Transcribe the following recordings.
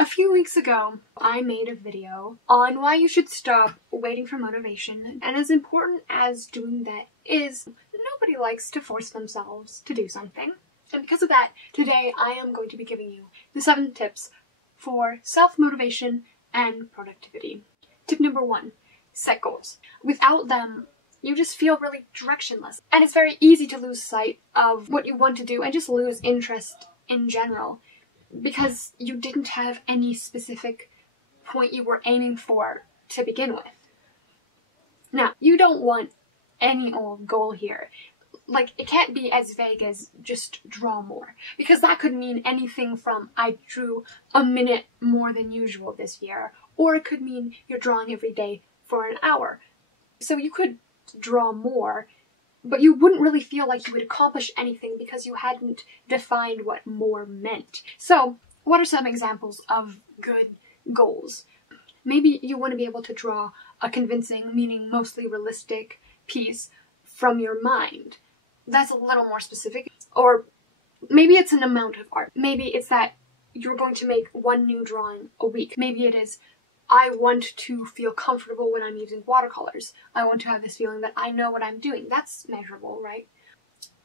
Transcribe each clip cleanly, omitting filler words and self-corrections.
A few weeks ago, I made a video on why you should stop waiting for motivation, and as important as doing that is, nobody likes to force themselves to do something. And because of that, today I am going to be giving you the 7 tips for self-motivation and productivity. Tip number 1, set goals. Without them, you just feel really directionless, and it's very easy to lose sight of what you want to do and just lose interest in general, because you didn't have any specific point you were aiming for to begin with. Now, you don't want any old goal here. Like, it can't be as vague as just draw more, because that could mean anything from I drew a minute more than usual this year, or it could mean you're drawing every day for an hour. So you could draw more, but you wouldn't really feel like you would accomplish anything because you hadn't defined what more meant. So, what are some examples of good goals? Maybe you want to be able to draw a convincing, meaning mostly realistic, piece from your mind. That's a little more specific. Or maybe it's an amount of art. Maybe it's that you're going to make 1 new drawing a week. Maybe it is, I want to feel comfortable when I'm using watercolors. I want to have this feeling that I know what I'm doing. That's measurable, right?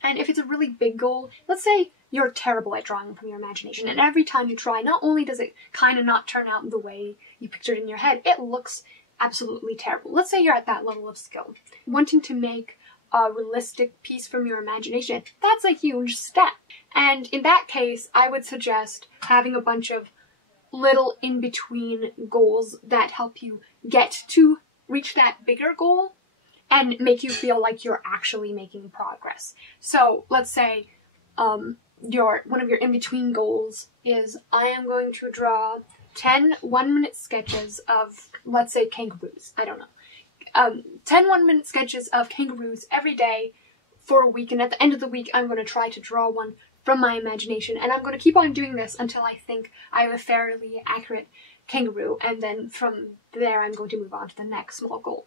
And if it's a really big goal, let's say you're terrible at drawing from your imagination, and every time you try, not only does it kind of not turn out the way you pictured in your head, it looks absolutely terrible. Let's say you're at that level of skill. Wanting to make a realistic piece from your imagination, that's a huge step. And in that case, I would suggest having a bunch of little in-between goals that help you get to reach that bigger goal and make you feel like you're actually making progress. So let's say one of your in-between goals is, I am going to draw 10 one-minute sketches of, let's say, kangaroos. I don't know. 10 one-minute sketches of kangaroos every day for a week, and at the end of the week I'm going to try to draw one from my imagination, and I'm going to keep on doing this until I think I have a fairly accurate kangaroo, and then from there I'm going to move on to the next small goal.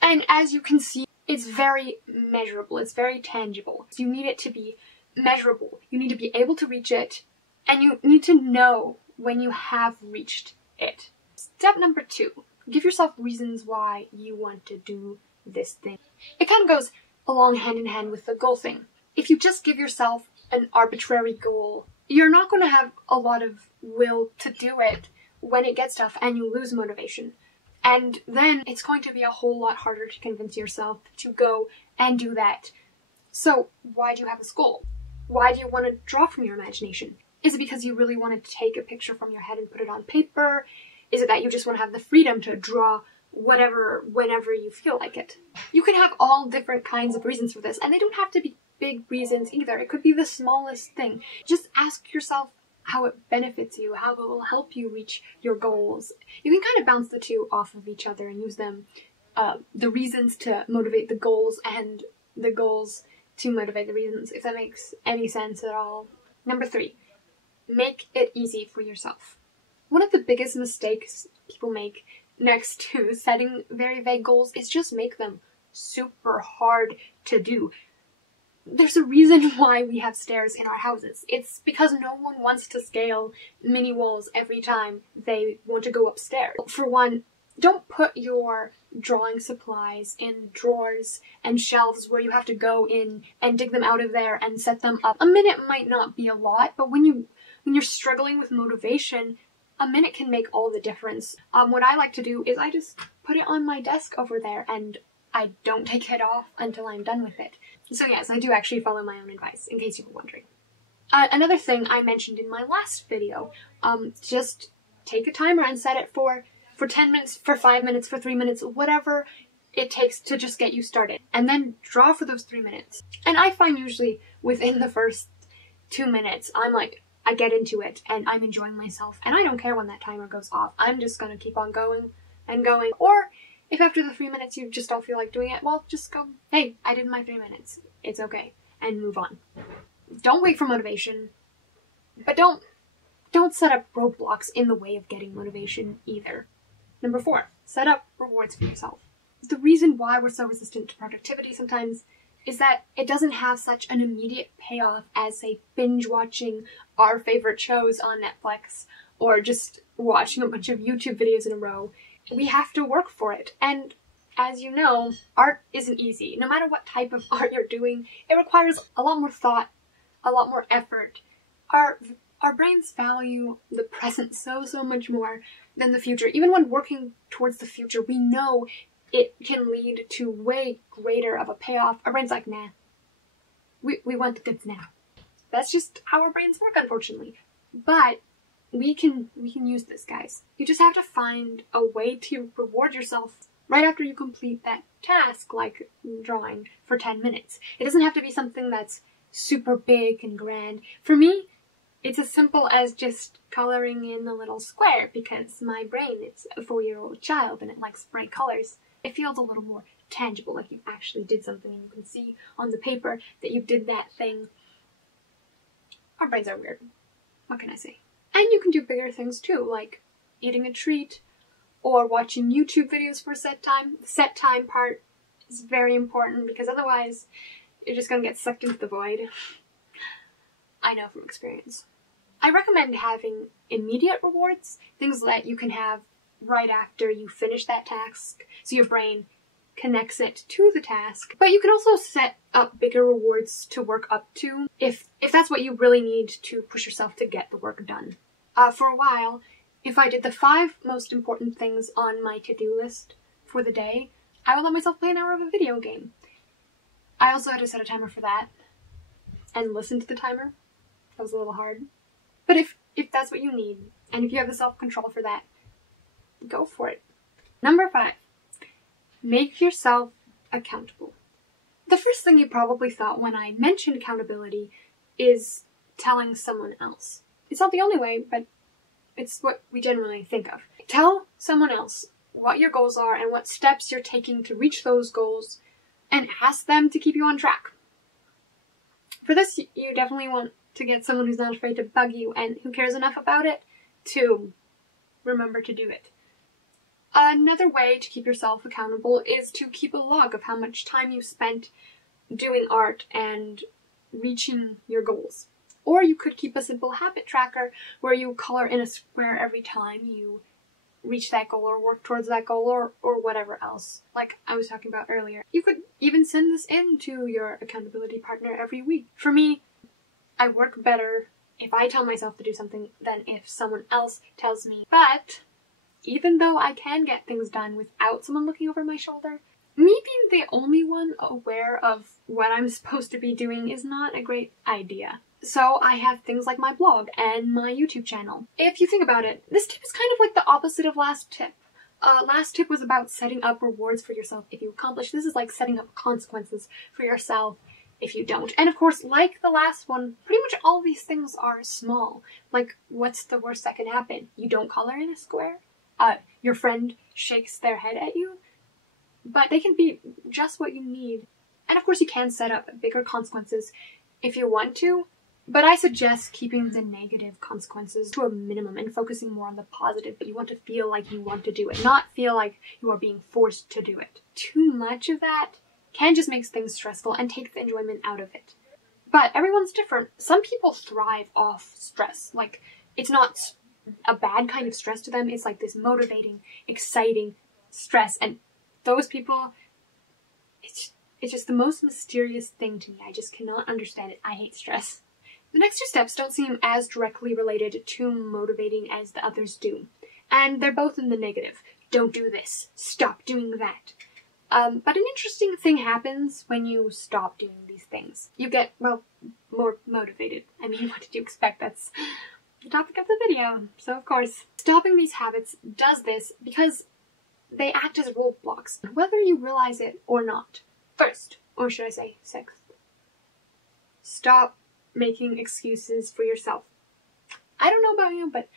And as you can see, it's very measurable, it's very tangible. So you need it to be measurable, you need to be able to reach it, and you need to know when you have reached it. Step number 2, give yourself reasons why you want to do this thing. It kind of goes along hand in hand with the goal thing. If you just give yourself an arbitrary goal, you're not going to have a lot of will to do it when it gets tough and you lose motivation. And then it's going to be a whole lot harder to convince yourself to go and do that. So why do you have this goal? Why do you want to draw from your imagination? Is it because you really want to take a picture from your head and put it on paper? Is it that you just want to have the freedom to draw whatever, whenever you feel like it? You can have all different kinds of reasons for this, and they don't have to be big reasons either. It could be the smallest thing. Just ask yourself how it benefits you, how it will help you reach your goals. You can kind of bounce the two off of each other and use them, the reasons to motivate the goals and the goals to motivate the reasons, if that makes any sense at all. Number 3, make it easy for yourself. One of the biggest mistakes people make next to setting very vague goals is just make them super hard to do. There's a reason why we have stairs in our houses. It's because no one wants to scale mini walls every time they want to go upstairs. For one, don't put your drawing supplies in drawers and shelves where you have to go in and dig them out of there and set them up. A minute might not be a lot, but when you're struggling with motivation, a minute can make all the difference. What I like to do is I just put it on my desk over there and I don't take it off until I'm done with it. So yes, I do actually follow my own advice, in case you were wondering. Another thing I mentioned in my last video, just take a timer and set it for 10 minutes, for 5 minutes, for 3 minutes, whatever it takes to just get you started. And then draw for those 3 minutes. And I find usually within the first 2 minutes, I get into it and I'm enjoying myself, and I don't care when that timer goes off. I'm just gonna keep on going and going. Or if after the 3 minutes you just don't feel like doing it, well, just go, hey, I did my 3 minutes. It's okay. And move on. Don't wait for motivation, but don't set up roadblocks in the way of getting motivation either. Number 4, set up rewards for yourself. The reason why we're so resistant to productivity sometimes is that it doesn't have such an immediate payoff as, say, binge watching our favorite shows on Netflix, or just watching a bunch of YouTube videos in a row. We have to work for it. And as you know, art isn't easy. No matter what type of art you're doing, it requires a lot more thought, a lot more effort. Our brains value the present so much more than the future. Even when working towards the future, we know it can lead to way greater of a payoff. Our brain's like, nah, we want the goods now. That's just how our brains work, unfortunately. But we can use this, guys. You just have to find a way to reward yourself right after you complete that task, like drawing for 10 minutes. It doesn't have to be something that's super big and grand. For me, it's as simple as just coloring in a little square, because my brain is a 4-year-old child and it likes bright colors. It feels a little more tangible, like you actually did something and you can see on the paper that you did that thing. Our brains are weird. What can I say? And you can do bigger things too, like eating a treat or watching YouTube videos for set time. The set time part is very important because otherwise you're just gonna get sucked into the void. I know from experience. I recommend having immediate rewards, things that you can have right after you finish that task, so your brain connects it to the task. But you can also set up bigger rewards to work up to if that's what you really need to push yourself to get the work done. For a while, if I did the 5 most important things on my to-do list for the day, I would let myself play an hour of a video game. I also had to set a timer for that and listen to the timer. That was a little hard. But if that's what you need, and if you have the self-control for that, go for it. Number 5, make yourself accountable. The first thing you probably thought when I mentioned accountability is telling someone else. It's not the only way, but it's what we generally think of. Tell someone else what your goals are and what steps you're taking to reach those goals, and ask them to keep you on track. For this, you definitely want to get someone who's not afraid to bug you and who cares enough about it to remember to do it. Another way to keep yourself accountable is to keep a log of how much time you spent doing art and reaching your goals. Or you could keep a simple habit tracker where you color in a square every time you reach that goal or work towards that goal or whatever else, like I was talking about earlier. You could even send this in to your accountability partner every week. For me, I work better if I tell myself to do something than if someone else tells me. But even though I can get things done without someone looking over my shoulder, me being the only one aware of what I'm supposed to be doing is not a great idea. So I have things like my blog and my YouTube channel. If you think about it, this tip is kind of like the opposite of last tip. Last tip was about setting up rewards for yourself if you accomplish. This is like setting up consequences for yourself if you don't. And of course, like the last one, pretty much all these things are small. Like, what's the worst that can happen? You don't color in a square? Your friend shakes their head at you? But they can be just what you need. And of course you can set up bigger consequences if you want to, but I suggest keeping the negative consequences to a minimum and focusing more on the positive. But you want to feel like you want to do it, not feel like you are being forced to do it. Too much of that can just make things stressful and take the enjoyment out of it. But everyone's different. Some people thrive off stress. Like, it's not a bad kind of stress to them. It's like this motivating, exciting stress. And those people, it's just the most mysterious thing to me. I just cannot understand it. I hate stress. The next 2 steps don't seem as directly related to motivating as the others do. And they're both in the negative. Don't do this. Stop doing that. But an interesting thing happens when you stop doing these things. You get, well, more motivated. I mean, what did you expect? That's the topic of the video. So of course, stopping these habits does this because they act as roadblocks, whether you realize it or not. First, or should I say sixth, stop making excuses for yourself. I don't know about you, but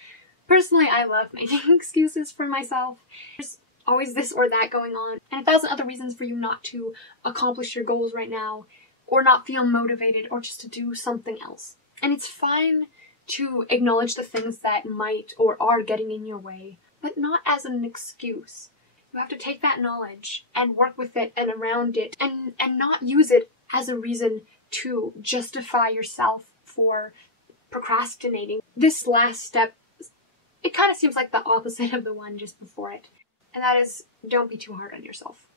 personally I love making excuses for myself. There's always this or that going on, and 1,000 other reasons for you not to accomplish your goals right now, or not feel motivated, or just to do something else. And it's fine to acknowledge the things that might or are getting in your way, but not as an excuse. You have to take that knowledge and work with it and around it, and not use it as a reason to justify yourself for procrastinating. This last step it kind of seems like the opposite of the one just before it. And that is, don't be too hard on yourself.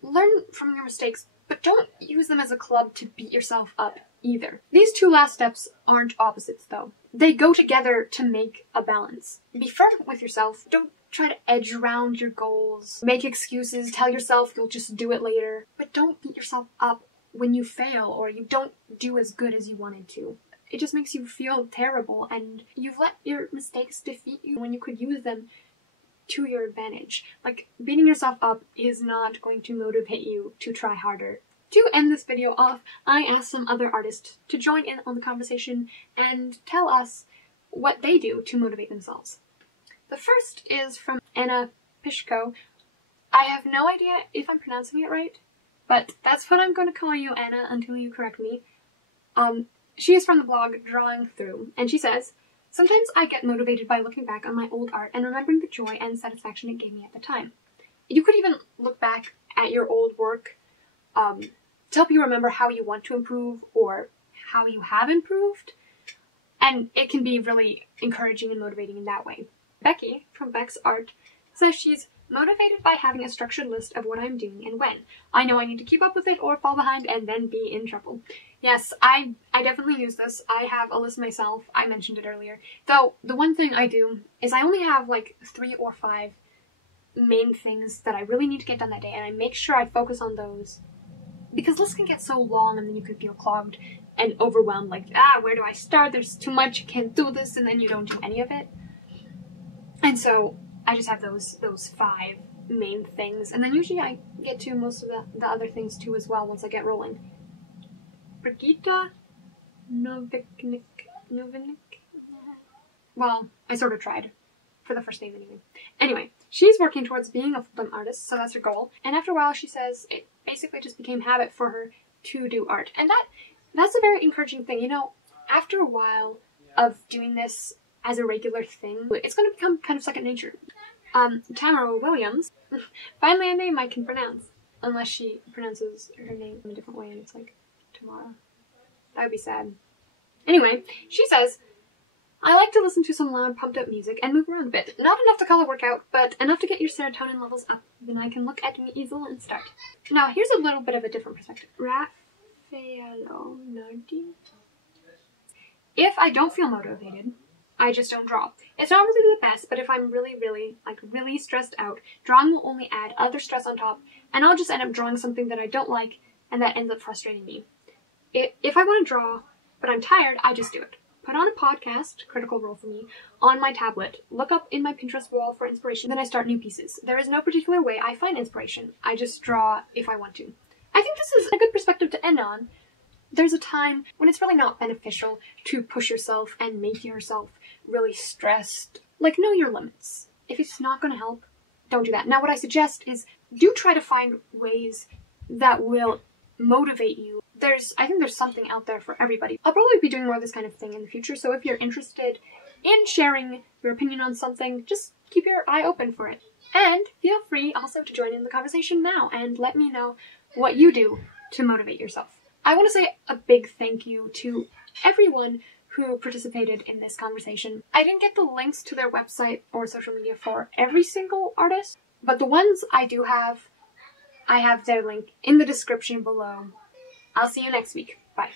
Learn from your mistakes, but don't use them as a club to beat yourself up either. These two last steps aren't opposites though. They go together to make a balance. Be firm with yourself. Don't try to edge around your goals, make excuses, tell yourself you'll just do it later. But don't beat yourself up when you fail or you don't do as good as you wanted to. It just makes you feel terrible, and you've let your mistakes defeat you when you could use them to your advantage. Like, beating yourself up is not going to motivate you to try harder. To end this video off, I asked some other artists to join in on the conversation and tell us what they do to motivate themselves. The first is from Anna Pishko. I have no idea if I'm pronouncing it right, but that's what I'm going to call you, Anna, until you correct me. She is from the blog Drawing Through, and she says, "Sometimes I get motivated by looking back on my old art and remembering the joy and satisfaction it gave me at the time." You could even look back at your old work to help you remember how you want to improve or how you have improved, and it can be really encouraging and motivating in that way. Becky, from Beck's Art, says she's motivated by having a structured list of what I'm doing and when. I know I need to keep up with it or fall behind and then be in trouble. Yes, I definitely use this. I have a list myself. I mentioned it earlier. Though, the one thing I do is I only have like 3 or 5 main things that I really need to get done that day, and I make sure I focus on those. Because lists can get so long and then you can feel clogged and overwhelmed, like, where do I start? There's too much, you can't do this, and then you don't do any of it. And so I just have those 5 main things, and then usually I get to most of the other things too as well once I get rolling. Brigitta Noviknik. Well, I sort of tried for the first name anyway. Anyway, she's working towards being a full-time artist, so that's her goal. And after a while, she says it basically just became habit for her to do art. And that's a very encouraging thing. You know, after a while of doing this as a regular thing, it's going to become kind of second nature. Tamara Williams, finally a name I can pronounce, unless she pronounces her name in a different way and it's like Tamara. That would be sad. Anyway, she says, "I like to listen to some loud, pumped up music and move around a bit. Not enough to call a workout, but enough to get your serotonin levels up. Then I can look at my easel and start." Now, here's a little bit of a different perspective. Raffaello Nardi. If I don't feel motivated, I just don't draw. It's not really the best, but if I'm really stressed out, drawing will only add other stress on top, and I'll just end up drawing something that I don't like, and that ends up frustrating me. If I want to draw, but I'm tired, I just do it. Put on a podcast, critical role for me, on my tablet, look up in my Pinterest wall for inspiration, then I start new pieces. There is no particular way I find inspiration. I just draw if I want to. I think this is a good perspective to end on. There's a time when it's really not beneficial to push yourself and make yourself really stressed. Like, know your limits. If it's not going to help, don't do that. Now, what I suggest is do try to find ways that will motivate you. I think there's something out there for everybody. I'll probably be doing more of this kind of thing in the future, so if you're interested in sharing your opinion on something, just keep your eye open for it. And feel free also to join in the conversation now and let me know what you do to motivate yourself. I want to say a big thank you to everyone who participated in this conversation. I didn't get the links to their website or social media for every single artist, but the ones I do have, I have their link in the description below. I'll see you next week. Bye.